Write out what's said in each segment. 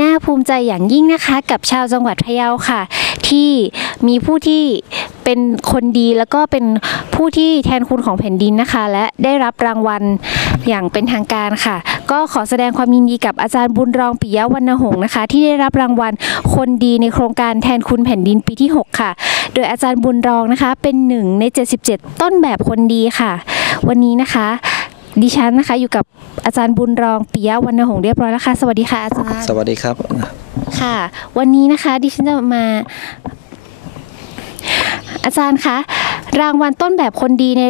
น่าภูมิใจอย่างยิ่งนะคะกับชาวจังหวัดพะเยาค่ะ ที่มีผู้ที่เป็นคนดีแล้วก็เป็นผู้ที่แทนคุณของแผ่นดินนะคะ และได้รับรางวัลอย่างเป็นทางการค่ะ ก็ขอแสดงความยินดีกับอาจารย์บุญรองปิยะวรรณหงษ์นะคะ ที่ได้รับรางวัลคนดีในโครงการแทนคุณแผ่นดินปีที่ 6 ค่ะ โดยอาจารย์บุญรองนะคะ เป็นหนึ่งใน 77 ต้นแบบคนดีค่ะ วันนี้นะคะ ดิฉันนะคะอยู่กับอาจารย์บุญรองปิยะวรรณหงษ์เรียบร้อยแล้วค่ะสวัสดีค่ะอาจารย์สวัสดีครับค่ะ วันนี้นะคะดิฉันจะมา อาจารย์คะรางวัลต้นแบบคนดีใน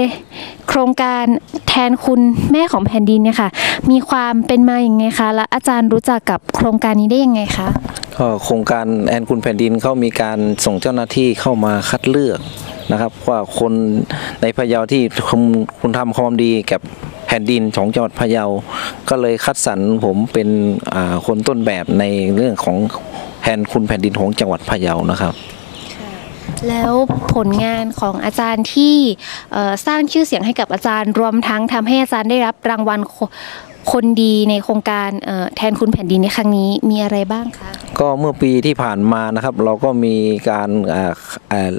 โครงการแทนคุณแม่ของแผ่นดินเนี่ยค่ะ มีความเป็นมาอย่างไงคะและอาจารย์รู้จักกับโครงการนี้ได้ยังไงคะก็โครงการแอนคุณแผ่นดินเขามีการส่งเจ้าหน้าที่เข้ามาคัดเลือกนะครับว่าคนในพะเยาที่คุณคุณทำความดีกับ แผ่นดินของจังหวัดพะเยา ก็เลยคัดสรรผมเป็นอ่าคนต้นแบบในเรื่องของแทนคุณแผ่นดินของจังหวัดพะเยานะครับแล้วผลงานของอาจารย์ที่เอ่อสร้างชื่อเสียงให้กับอาจารย์ รวมทั้งทำให้อาจารย์ได้รับรางวัลคคนดีในโครงการเอ่อแทนคุณแผ่นดินในครั้งนี้มีอะไรบ้างคะก็เมื่อปีที่ผ่านมานะครับ เราก็มีการอ่าอ่าเอ่อ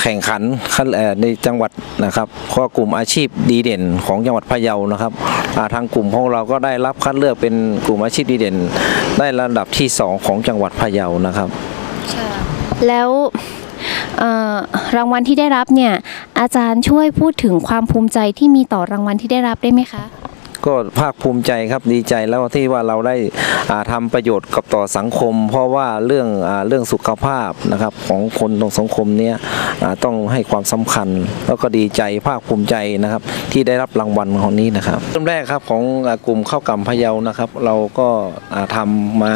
แข่งขันในจังหวัดนะครับข้อกลุ่มอาชีพดีเด่นของจังหวัดพะเยานะครับทางกลุ่มของเราก็ได้รับคัดเลือกเป็นกลุ่มอาชีพดีเด่น ได้ระดับที่ 2 ของจังหวัดพะเยานะครับแล้วรางวัลที่ได้รับเนี่ยอาจารย์ช่วยพูดถึงความภูมิใจที่มีต่อรางวัลที่ได้รับได้ไหมคะ ก็ภาคภูมิใจครับดีใจแล้วที่ว่าเราได้ทำาประโยชน์กับต่อสังคม เพราะว่าเรื่องอเรื่องสุขภาพนะครับของคนในสังคมเนี้ยต้องให้ความสำคัญ แล้วก็ดีใจภาคภูมิใจนะครับที่ได้รับรางวัลของนี้นะครับเริ่มแรกครับของกลุ่มข้าวกำพะเยานะครับ เราก็ทำามา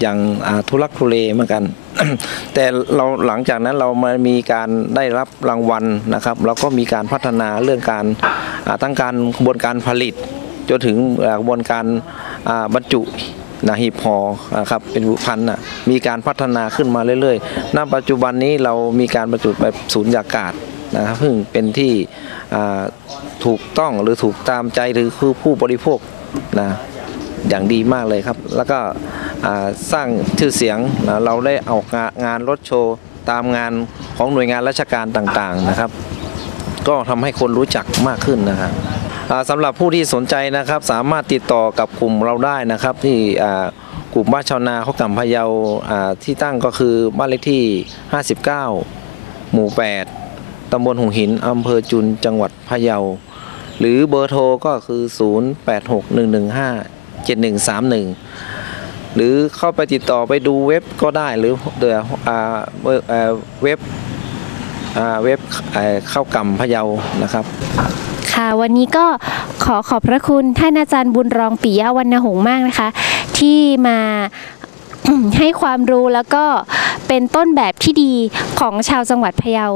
อย่างทุลักทุเลเหมือนกัน แต่เราหลังจากนั้นเรามามีการได้รับรางวัลนะครับแล้วก็มีการพัฒนาเรื่องการทั้งการกระบวนการผลิต จนถึงกระบวนการบรรจุนะหีบห่อนะครับเป็นผลิตภัณฑ์น่ะมีการพัฒนาขึ้นมาเรื่อยๆ ณ ปัจจุบันนี้เรามีการบรรจุแบบสูญญากาศนะครับซึ่งเป็นที่ถูกต้องหรือถูกตามใจหรือคือผู้บริโภคนะอย่างดีมากเลยครับ แล้วก็สร้างชื่อเสียงนะเราได้เอางานรถโชว์ตามงานของหน่วยงานราชการต่างๆนะครับ ก็ทำให้คนรู้จักมากขึ้นนะครับ สำหรับผู้ที่สนใจนะครับสามารถติดต่อกับกลุ่มเราได้นะครับ ที่กลุ่มบ้านชาวนาเขากำพะเยาที่ตั้งก็คือบ้านเลขที่ 59 หมู่ 8 ตำบลหุงหินอำเภอจุนจังหวัดพะเยา หรือเบอร์โทรก็คือ 0861157131 หรือเข้าไปติดต่อไปดูเว็บก็ได้หรือเดี๋ยวอ่าเว็บเว็บเข้ากำพะเยานะครับ ค่ะ วันนี้ก็ขอขอบพระคุณท่านอาจารย์บุญรองปิยะวรรณหงษ์มากนะคะ ที่มาให้ความรู้แล้วก็เป็นต้นแบบที่ดีของชาวจังหวัดพะเยา